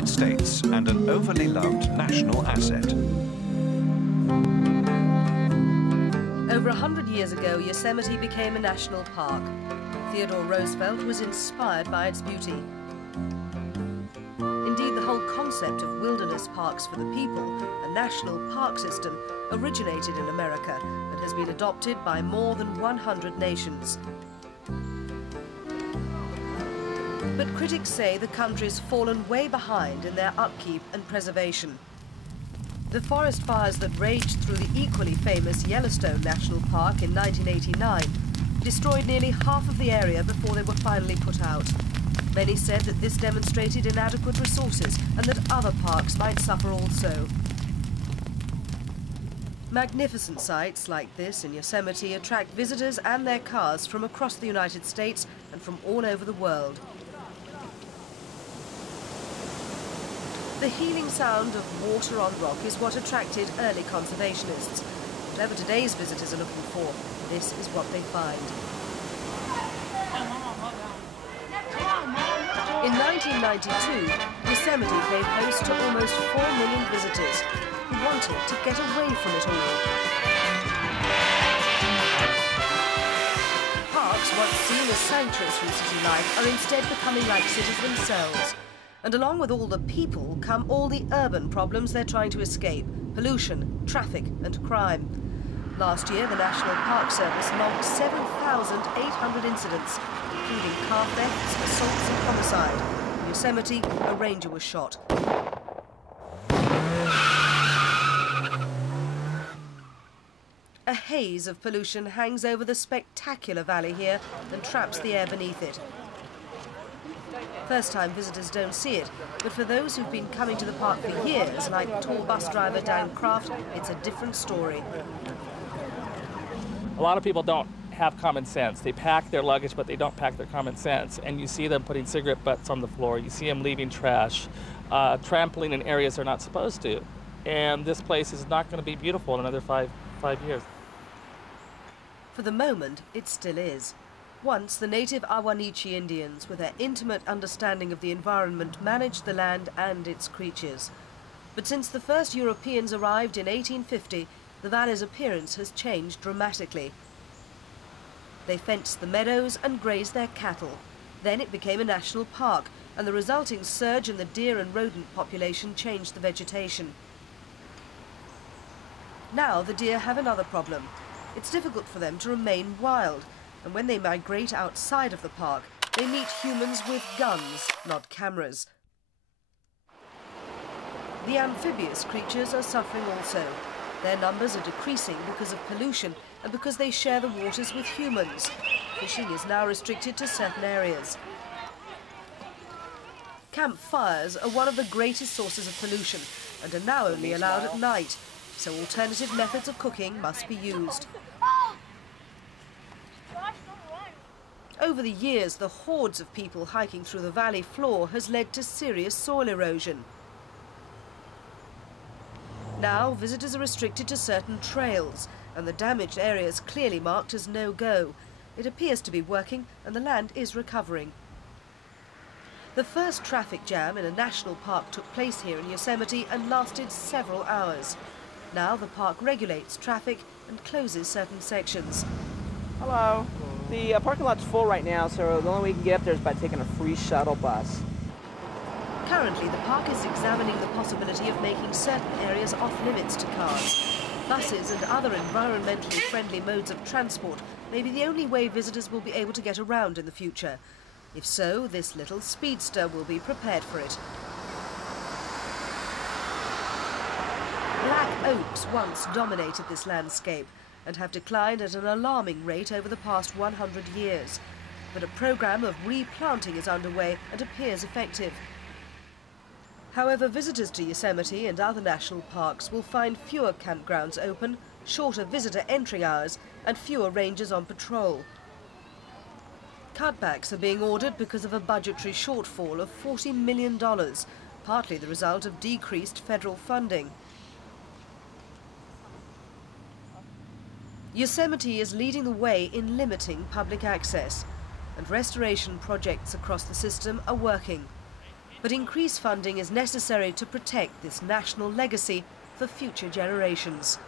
United States and an overly loved national asset. Over 100 years ago, Yosemite became a national park. Theodore Roosevelt was inspired by its beauty. Indeed, the whole concept of wilderness parks for the people, a national park system, originated in America and has been adopted by more than 100 nations. But critics say the country's fallen way behind in their upkeep and preservation. The forest fires that raged through the equally famous Yellowstone National Park in 1989 destroyed nearly half of the area before they were finally put out. Many said that this demonstrated inadequate resources and that other parks might suffer also. Magnificent sites like this in Yosemite attract visitors and their cars from across the United States and from all over the world. The healing sound of water on rock is what attracted early conservationists. Whatever today's visitors are looking for, this is what they find. In 1992, Yosemite gave host to almost 4 million visitors who wanted to get away from it all. Parks, once seen as sanctuaries from city life, are instead becoming like cities themselves. And along with all the people come all the urban problems they're trying to escape: pollution, traffic and crime. Last year, the National Park Service logged 7,800 incidents, including car thefts, assaults and homicide. In Yosemite, a ranger was shot. A haze of pollution hangs over the spectacular valley here and traps the air beneath it. First-time visitors don't see it, but for those who've been coming to the park for years, like tour bus driver Dan Kraft, it's a different story. A lot of people don't have common sense. They pack their luggage, but they don't pack their common sense. And you see them putting cigarette butts on the floor. You see them leaving trash, trampling in areas they're not supposed to. And this place is not going to be beautiful in another five years. For the moment, it still is. Once, the native Awanichi Indians, with their intimate understanding of the environment, managed the land and its creatures. But since the first Europeans arrived in 1850, the valley's appearance has changed dramatically. They fenced the meadows and grazed their cattle. Then it became a national park, and the resulting surge in the deer and rodent population changed the vegetation. Now the deer have another problem. It's difficult for them to remain wild, and when they migrate outside of the park, they meet humans with guns, not cameras. The amphibious creatures are suffering also. Their numbers are decreasing because of pollution and because they share the waters with humans. Fishing is now restricted to certain areas. Campfires are one of the greatest sources of pollution and are now only allowed at night, so alternative methods of cooking must be used. Over the years, the hordes of people hiking through the valley floor has led to serious soil erosion. Now, visitors are restricted to certain trails, and the damaged areas clearly marked as no-go. It appears to be working, and the land is recovering. The first traffic jam in a national park took place here in Yosemite and lasted several hours. Now the park regulates traffic and closes certain sections. Hello. The parking lot's full right now, so the only way we can get up there is by taking a free shuttle bus. Currently, the park is examining the possibility of making certain areas off-limits to cars. Buses and other environmentally friendly modes of transport may be the only way visitors will be able to get around in the future. If so, this little speedster will be prepared for it. Black oaks once dominated this landscape and have declined at an alarming rate over the past 100 years. But a program of replanting is underway and appears effective. However, visitors to Yosemite and other national parks will find fewer campgrounds open, shorter visitor entry hours, and fewer rangers on patrol. Cutbacks are being ordered because of a budgetary shortfall of $40 million, partly the result of decreased federal funding. Yosemite is leading the way in limiting public access, and restoration projects across the system are working. But increased funding is necessary to protect this national legacy for future generations.